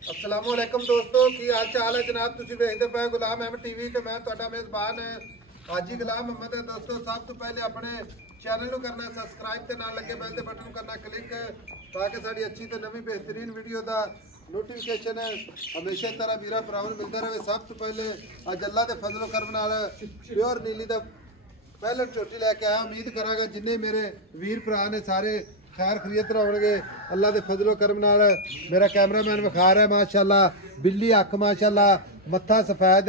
अस्सलामुअलैकुम दोस्तों की हाल चाल है जनाब। तुसी वेखदे पे गुलाम अहमद टीवी ते मैं तुहाडा मेज़बान हाजी गुलाम अहमद है। दोस्तों सब तो पहले अपने चैनल को करना सब्सक्राइब ते नाल लगे बेल दे बटन को करना क्लिक ताकि साडी अच्छी ते नवी बेहतरीन वीडियो दा नोटिफिकेशन हमेशा तरह वीरा भरावां नूं मिलदा रहे। सब तो पहले अज अल्लाह दे फजल करम नाल प्योर नीली दा पहले झोटी लैके आया। उम्मीद करांगा जिन्ने मेरे वीर भरा ने सारे खैर खरीत होणगे अल्लाह दे फजलो करम नाल। मेरा कैमरामैन विखा रहा है माशाअल्लाह बिल्ली अख माशाअल्लाह मत्था सफेद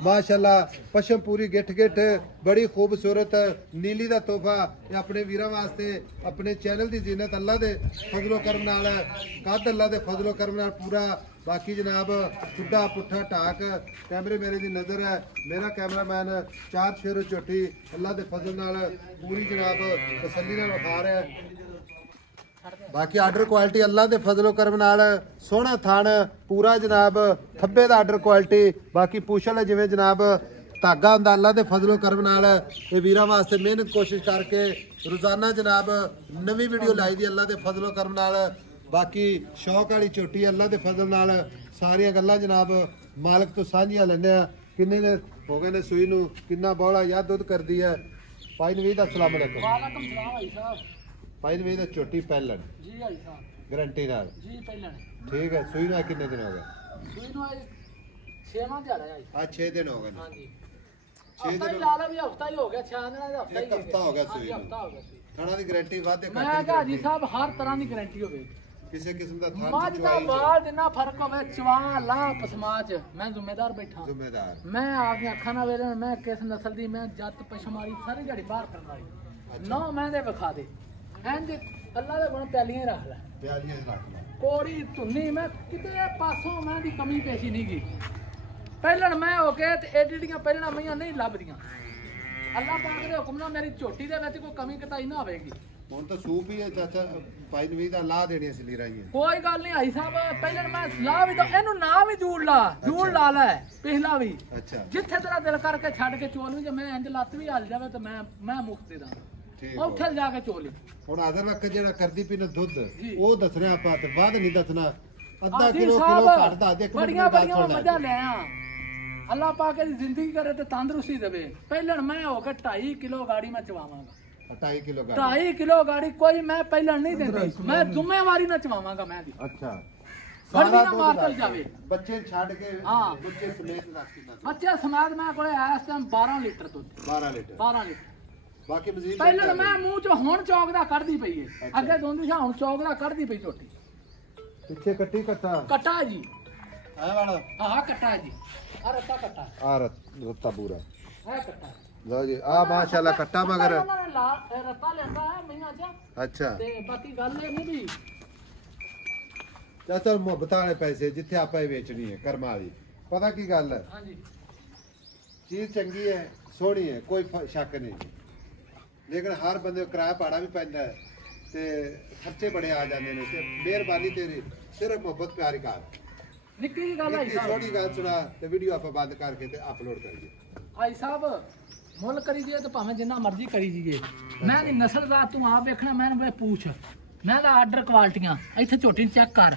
माशाअल्लाह पशम पूरी गिठ गिठ बड़ी खूबसूरत नीली दा तोहफा ये अपने वीरां वास्ते अपने चैनल दी जीनत अल्लाह दे फजलो करम नाल कद अल्लाह दे फजलो करम नाल पूरा। बाकी जनाब खुदा पुट्ठा टाक कैमरे मेरे दी नज़र है। मेरा कैमरामैन चार शेर झोटी अल्लाह दे फजल नाल पूरी जनाब तसल्ली नाल विखा रहा है। बाकी आर्डर क्वालिटी अल्लाह दे फजलो करम नाल सोहना थान पूरा जनाब थब्बे दा आर्डर क्वालिटी। बाकी पूछल जिवें जनाब धागा हुंदा अल्लाह दे फजलो करम नाल ये वीरां वास्ते मेहनत कोशिश करके रोजाना जनाब नवी वीडियो लाई दी अल्लाह दे फजलो करम नाल। बाकी शौक वाली झोटी अल्लाह दे फजल नाल सारियां गल्लां जनाब मालक तो साझियां लैंदे आ। किन्ने ने हो गए ने सूई नूं किन्ना बौला या दुध करदी है भाई नवीद अस्सलाम वालेकुम। वालेकुम सलाम भाई साहब। भाई नवीद झोटी पहलन जी भाई साहब गारंटी नाल जी पहलन ठीक है। सूई नूं किन्ने दिन हो गए? सूई नूं आज 6वां दिहाड़ा है आज 6 दिन हो गए। हां जी 6 हफ्ता ही दिन ला ला भी हफ्ता ही हो गया 6 दिनां ਦਾ एक हफ्ता हो गया सूई नूं। हफ्ता हो गया सूई। थाना ਦੀ ਗਾਰੰਟੀ ਵਾਧੇ मैं कहा जी साहब हर तरह की गारंटी होवे। ਕਿਸੇ ਕਿਸਮ ਦਾ ਥਾਂ ਮੱਝ ਦਾ ਵਾਲ ਜਿੰਨਾ ਫਰਕ ਹੋਵੇ ਚਵਾ ਲਾ ਪਸਮਾ ਚ ਮੈਂ ਜ਼ਿੰਮੇਦਾਰ ਬੈਠਾ। ਜ਼ਿੰਮੇਦਾਰ ਮੈਂ ਆਪਦੀਆਂ ਅੱਖਾਂ ਨਾਲ ਵੇਖ ਮੈਂ ਕਿਸ ਨਸਲ ਦੀ ਮੈਂ ਜੱਤ ਪਸ਼ਮਾਰੀ ਸਾਰੀ ਦਿਹਾੜੀ ਬਾਹਰ ਕਰਨ ਵਾਲੀ ਨੌ ਮੈਂ ਦੇ ਵਿਖਾ ਦੇ ਇੰਜ ਅੱਲਾ ਦੇ ਗੁਣ ਪੈਲੀਆਂ ਹੀ ਰੱਖ ਲੈ ਪਿਆਲੀਆਂ ਰੱਖ ਲੈ ਕੋੜੀ ਧੁੰਨੀ ਮੈਂ ਕਿਤੇ ਪਾਸੋਂ ਮੈਂ ਦੀ ਕਮੀ ਪੇਸ਼ੀ ਨਹੀਂ ਗਈ। ਪਹਿਲਣ ਮੈਂ ਹੋ ਕੇ ਤੇ ਐਡੀਆਂ ਪਹਿਲਣਾ ਮਈਆਂ ਨਹੀਂ ਲੱਭਦੀਆਂ। ਅੱਲਾ ਪਾਕ ਦੇ ਹੁਕਮ ਨਾਲ ਮੇਰੀ ਝੋਟੀ ਦੇ ਵਿੱਚ ਕੋਈ ਕਮੀ ਕਤਾਈ ਨਾ ਹੋਵੇਗੀ। ਹੁਣ ਤਾਂ ਸੂਪ ਹੀ ਹੈ ਚਾਚਾ ਭਾਈ ਨਵੀਦ ਦਾ ਲਾ ਦੇਣੀ ਸੀ ਲੀਰਾਈਆਂ ਕੋਈ ਗੱਲ ਨਹੀਂ ਆਈ ਸਾਹਿਬ ਪਹਿਲਣ ਮੈਂ ਲਾ ਵੀ ਦੋ ਇਹਨੂੰ ਨਾ ਵੀ ਜੂੜ ਲਾ ਲੈ ਪਿਛਲਾ ਵੀ ਅੱਛਾ ਜਿੱਥੇ ਤੇਰਾ ਦਿਲ ਕਰਕੇ ਛੱਡ ਕੇ ਚੋਲ ਵੀ ਜੇ ਮੈਂ ਇੰਜ ਲੱਤ ਵੀ ਹਲ ਜਾਵੇ ਤੇ ਮੈਂ ਮੁਕਤ ਦੇ ਦਾਂ ਠੀਕ ਉੱਥੇ ਜਾ ਕੇ ਚੋਲੀ। ਹੁਣ ਆਦਰ ਵਕਤ ਜਿਹੜਾ ਕਰਦੀ ਪੀਣਾ ਦੁੱਧ ਜੀ। ਉਹ ਦੱਸਣਾ ਆਪਾਂ ਤੇ ਵੱਧ ਨਹੀਂ ਦੱਸਣਾ ਅੱਧਾ ਹਾਜੀ ਕਿਲੋ ਸਾਹਿਬ, ਘਟਦਾ ਦੇ ਬੜੀਆਂ ਮੱਝਾਂ ਲੈ ਆ ਅੱਲਾ ਪਾਕ ਦੀ ਜ਼ਿੰਦਗੀ ਕਰੇ ਤੇ ਤੰਦਰੁਸਤੀ ਦੇਵੇ। ਪਹਿਲਣ ਮੈਂ ਹੋ ਕੇ 2.5 ਕਿਲੋ ਗਾੜੀ ਮੈਂ ਚਵਾਵਾਂਗਾ 2.5 ਕਿਲੋ 2.5 ਕਿਲੋ ਗਾੜੀ ਕੋਈ ਮੈਂ ਪਹਿਲਣ ਨਹੀਂ ਦਿੰਦੀ ਮੈਂ ਜ਼ਿੰਮੇਵਾਰੀ ਨਾਲ ਚਵਾਵਾਂਗਾ ਮੈਂ ਦੀ ਅੱਛਾ ਫੜਦੀ ਨਾ ਮਾਰ ਚਲ ਜਾਵੇ ਬੱਚੇ ਛੱਡ ਕੇ ਹਾਂ। ਬੱਚੇ ਸਮੇਤ ਦੱਸ ਕਿੰਨਾ ਬੱਚੇ ਸਮਾਦ ਮੈਂ ਕੋਲੇ ਇਸ ਟਾਈਮ 12 ਲੀਟਰ ਦੁੱਧ 12 ਲੀਟਰ 12 ਲੀਟਰ। ਬਾਕੀ ਮਜ਼ੀਦ ਪਹਿਲਾਂ ਮੈਂ ਮੂੰਹ ਚ ਹੁਣ ਚੌਕ ਦਾ ਕੱਢਦੀ ਪਈ ਏ ਅੱਗੇ ਦੋਂਦੀ ਸੀ ਹੁਣ ਚੌਕ ਦਾ ਕੱਢਦੀ ਪਈ ਝੋਟੀ। ਪਿੱਛੇ ਕੱਟੀ ਕੱਟਾ ਕੱਟਾ ਜੀ ਐ ਵਾਲਾ ਆਹ ਕੱਟਾ ਜੀ ਆ ਰੱਤਾ ਕੱਟਾ ਆ ਰੱਤਾ ਪੂਰਾ ਇਹ ਕੱਟਾ ਲਓ ਜੀ ਆ ਮਾਸ਼ਾਅੱਲਾ ਕੱਟਾ ਮਗਰ ਉਹਨਾਂ ਨੇ ਰੱਤਾ ਲੈਂਦਾ ਹੈ ਮਹੀਨਾ ਚ ਅੱਛਾ ਤੇ ਬਾਕੀ ਗੱਲ ਇਹ ਨਹੀਂ ਵੀ ਚਾਚਾ ਮੁਹੱਬਤ ਵਾਲੇ ਪੈਸੇ ਜਿੱਥੇ ਆਪਾਂ ਇਹ ਵੇਚਣੀ ਹੈ ਕਰਮਾਂ ਵਾਲੀ ਪਤਾ ਕੀ ਗੱਲ ਹੈ ਹਾਂਜੀ ਚੀਜ਼ ਚੰਗੀ ਹੈ ਸੋਹਣੀ ਹੈ ਕੋਈ ਸ਼ੱਕ ਨਹੀਂ ਲੇਕਿਨ ਹਰ ਬੰਦੇ ਨੂੰ ਕਿਰਾਇਆ ਭਾੜਾ ਵੀ ਪੈਂਦਾ ਹੈ ਤੇ ਖਰਚੇ ਬੜੇ ਆ ਜਾਂਦੇ ਨੇ ਤੇ ਮਿਹਰਬਾਨੀ ਤੇਰੀ ਸਿਰਫ ਮੁਹੱਬਤ ਪਿਆਰ ਕਰ ਨਿੱਕੀ ਜਿਹੀ ਗੱਲ ਆਈ ਸਾਹਿਬ ਛੋਟੀ ਗੱਲ ਸੁਣਾ ਤੇ ਵੀਡੀਓ ਆਪਾਂ ਬੰਦ ਕਰਕੇ ਤੇ ਅਪਲੋਡ ਕਰੀਏ। ਆਈ ਸਾਹਿਬ ਮੁੱਲ ਕਰੀ ਜੀਏ ਤੇ ਭਾਵੇਂ ਜਿੰਨਾ ਮਰਜ਼ੀ ਕਰੀ ਜੀਏ ਮੈਂ ਦੀ ਨਸਲ ਦਾ ਤੂੰ ਆਪ ਵੇਖਣਾ ਮੈਨੂੰ ਵੇ ਪੁੱਛ ਮੈਂ ਦਾ ਆਰਡਰ ਕੁਆਲਟੀਆਂ ਇੱਥੇ ਝੋਟੀ ਚੈੱਕ ਕਰ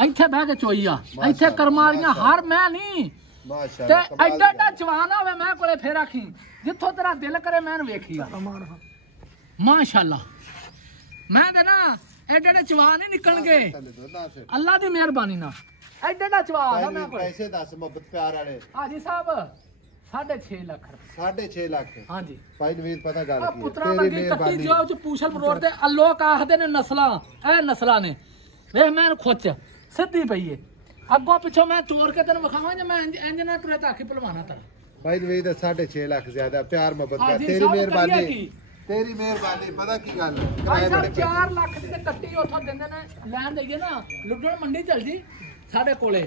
ਇੱਥੇ ਬਹਿ ਕੇ ਚੋਈ ਆ ਇੱਥੇ ਕਰਮਾਲੀਆਂ ਹਰ ਮੈਂ ਨਹੀਂ ਮਾਸ਼ਾਅੱਲਾ ਤੇ ਐਡਾ ਐਡਾ ਜਵਾਨ ਹੋਵੇ ਮੈਂ ਕੋਲੇ ਫੇਰ ਆਖੀ ਜਿੱਥੋਂ ਤੇਰਾ ਦਿਲ ਕਰੇ ਮੈਨੂੰ ਵੇਖੀ ਆ ਮਾਸ਼ਾਅੱਲਾ ਮੈਂ ਤੇ ਨਾ ਐਡੇ ਐਡੇ ਜਵਾਨ ਹੀ ਨਿਕਲਣਗੇ ਅੱਲਾ ਦੀ ਮਿਹਰਬਾਨੀ ਨਾਲ ਐਡਾ ਐਡਾ ਜਵਾਨ ਆ ਮੈਂ ਕੋਲੇ। ਪੈਸੇ ਦੱਸ ਮੁਹੱਬਤ ਪਿਆਰ ਵਾਲੇ ਹਾਜੀ ਸਾਹਿਬ 6.5 ਲੱਖ 6.5 ਲੱਖ ਹਾਂਜੀ ਭਾਈ ਨਵੀਦ ਪਤਾ ਗੱਲ ਆ ਕੀ ਪੁੱਤਰਾ ਤੇਰੀ ਵਰਗੀ ਕੱਟੀ ਮਿਹਰਬਾਨੀ ਜੋ ਚ ਪੂਛਲ ਮਰੋੜ ਤੇ ਲੋਕ ਆਖਦੇ ਨੇ ਨਸਲਾਂ ਇਹ ਨਸਲਾਂ ਨੇ ਵੇਖ ਮੈਂ ਖੁੱਚ ਸਿੱਧੀ ਪਈ ਏ ਅੱਗੋਂ ਪਿੱਛੋਂ ਮੈਂ ਤੋੜ ਕੇ ਤੈਨੂੰ ਵਿਖਾਵਾਂ ਜੇ ਮੈਂ ਇੰਜ ਨਾ ਤੁਰੇ ਤਾਂ ਆਖੀ ਭਲਵਾਨਾ ਤਰ ਭਾਈ ਨਵੀਦ 6.5 ਲੱਖ ਜ਼ਿਆਦਾ ਪਿਆਰ ਮੁਹੱਬਤ ਕਰ ਹਾਂਜੀ, ਤੇਰੀ ਸਭ ਮਿਹਰਬਾਨੀ ਕਰੀਏ ਕੀ? ਤੇਰੀ ਮਿਹਰਬਾਨੀ ਪਤਾ ਕੀ ਗੱਲ ਭਾਈ ਕਿਰਾਏ ਬੜੇ ਸਾਹਿਬ 4 ਲੱਖ ਦੀ ਤੇ ਕੱਟੀ ਉੱਥੋਂ ਦਿੰਦੇ ਨੇ ਲੈਣ ਦੇਈਏ ਨਾ ਲੁੱਡਣ ਮੰਡੀ ਚੱਲ ਜੀ ਸਾਡੇ ਕੋਲੇ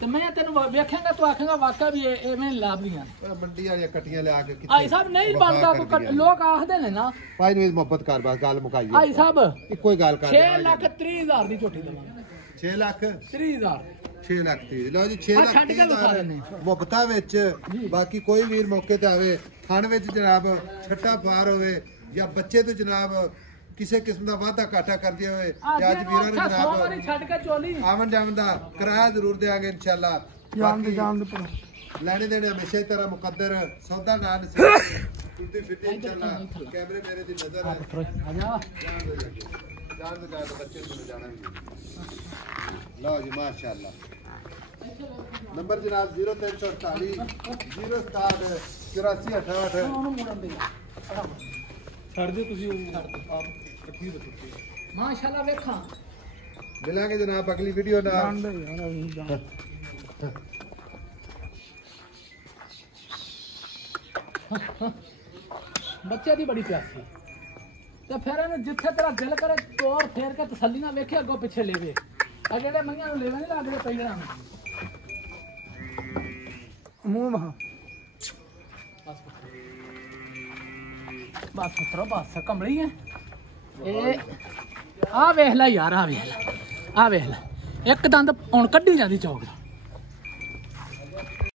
ਤੇ ਮੈਂ ਤੈਨੂੰ ਵੇਖਾਂਗਾ ਤੂੰ ਆਖੇਂਗਾ ਵਾਕਿਆ ਵੀ ਐਵੇਂ ਲਾਭੀਆਂ ਮੰਡੀ ਵਾਲੀਆਂ ਕੱਟੀਆਂ ਲਿਆ ਕੇ ਆਈ ਸਾਹਿਬ ਨਹੀਂ ਬਣਦਾ ਕੋਈ ਲੋਕ ਆਖਦੇ ਨੇ ਨਾ ਭਾਈ ਨਵੀਦ ਮੁਹੱਬਤ ਕਰ ਬਸ ਗੱਲ ਮੁਕਾਈਏ ਆਈ ਸਾਹਿਬ ਇੱਕੋ ਹੀ ਗੱਲ ਕਰ 6,30,000 ਦੀ ਝੋਟੀ ਦੇਵਾਂਗੇ 6 ਲੱਖ 30,000 6 ਲੱਖ ਦੀ ਲਓ ਜੀ 6 ਲੱਖ ਛੱਡ ਕੇ ਵਿਖਾ ਦਿੰਦੇ ਮੁਹੱਬਤਾਂ ਵਿੱਚ ਬਾਕੀ ਕੋਈ ਵੀਰ ਮੌਕੇ ਤੇ ਆਵੇ ਥਣ ਵਿੱਚ ਜਨਾਬ ਛੱਟਾ ਫਾਰ ਹੋਵੇ ਜਾਂ ਬੱਚੇ ਤੋਂ ਜਨਾਬ ਕਿਸੇ ਕਿਸਮ ਦਾ ਵਾਧਾ ਘਾਟਾ ਕਰਦੇ ਹੋਏ ਅੱਜ ਤੇ ਅੱਜ ਵੀਰਾਂ ਨੂੰ ਸੌ ਵਾਰੀ ਜਨਾਬ ਛੱਡ ਕੇ ਚੋਲੀ ਆਵਨ ਜਾਵਨ ਦਾ ਕਿਰਾਇਆ ਜ਼ਰੂਰ ਦੇਾਂਗੇ ਇਨਸ਼ਾਅੱਲਾ ਜਾਣ ਦੇ ਲੈਣੇ ਦੇਣੇ ਹਮੇਸ਼ਾ ਹੀ ਤਰ੍ਹਾਂ ਮੁਕੱਦਰ ਸੌਦਾ ਨਾ ਨਸੀਬ ਟੁੱਟੀ ਫਿੱਟੀ ਇਨਸ਼ਾਅੱਲਾ ਕੈਮਰੇ ਮੇਰੇ ਦੀ ਨਜ਼ਰ ਹੈ ਆ ਜਾ ਜਾਨ ਦੇ ਬੱਚੇ ਨੂੰ ਜਾਣਾ ਵੀ ਲਓ ਜੀ ਮਾਸ਼ਾਅੱਲਾ ਨੰਬਰ ਜਨਾਬ 0348 067 8468 ਉਹਨੂੰ ਮੁੜਨ ਦੇ ਛੱਡ ਦਿਓ ਤੁਸੀਂ ਆਪ ਇਕੱਠੀ ਬੱਚੇ ਮਾਸ਼ਾਅੱਲਾ ਵੇਖਾਂ ਮਿਲਾਂਗੇ ਜਨਾਬ ਅਗਲੀ ਵੀਡੀਓ ਨਾਲ ਜਾਣਦੇ ਯਾਰ ਅਸੀਂ ਜਾਣ ਬੱਚੇ ਦੀ ਬੜੀ ਪਿਆਸੀ ਤੇ ਫਿਰ ਇਹਨੂੰ ਜਿੱਥੇ ਤੇਰਾ ਦਿਲ ਕਰੇ ਤੋਰ ਫੇਰ ਕੇ ਤਸੱਲੀ ਨਾਲ ਵੇਖੇ ਅੱਗੋਂ ਪਿੱਛੇ ਲੈਵੇ ਆ ਜਿਹੜੇ ਮਈਆਂ ਨੂੰ ਲੈਵੇ ਨਹੀਂ ਲੱਗਦੇ ਪੈਰਾਂ ਨੂੰ ਮੂੰਹ ਮਹਾ ਬਸ ਪੁੱਤਰੋ ਬਸ ਕਮਲੀ ਹੈ ਇਹ ਆ ਵੇਖ ਲੈ ਯਾਰ ਆ ਵੇਖ ਲੈ ਇੱਕ ਦੰਦ ਹੁਣ ਕੱਢੀ ਜਾਂਦੀ ਚੌਕ ਦਾ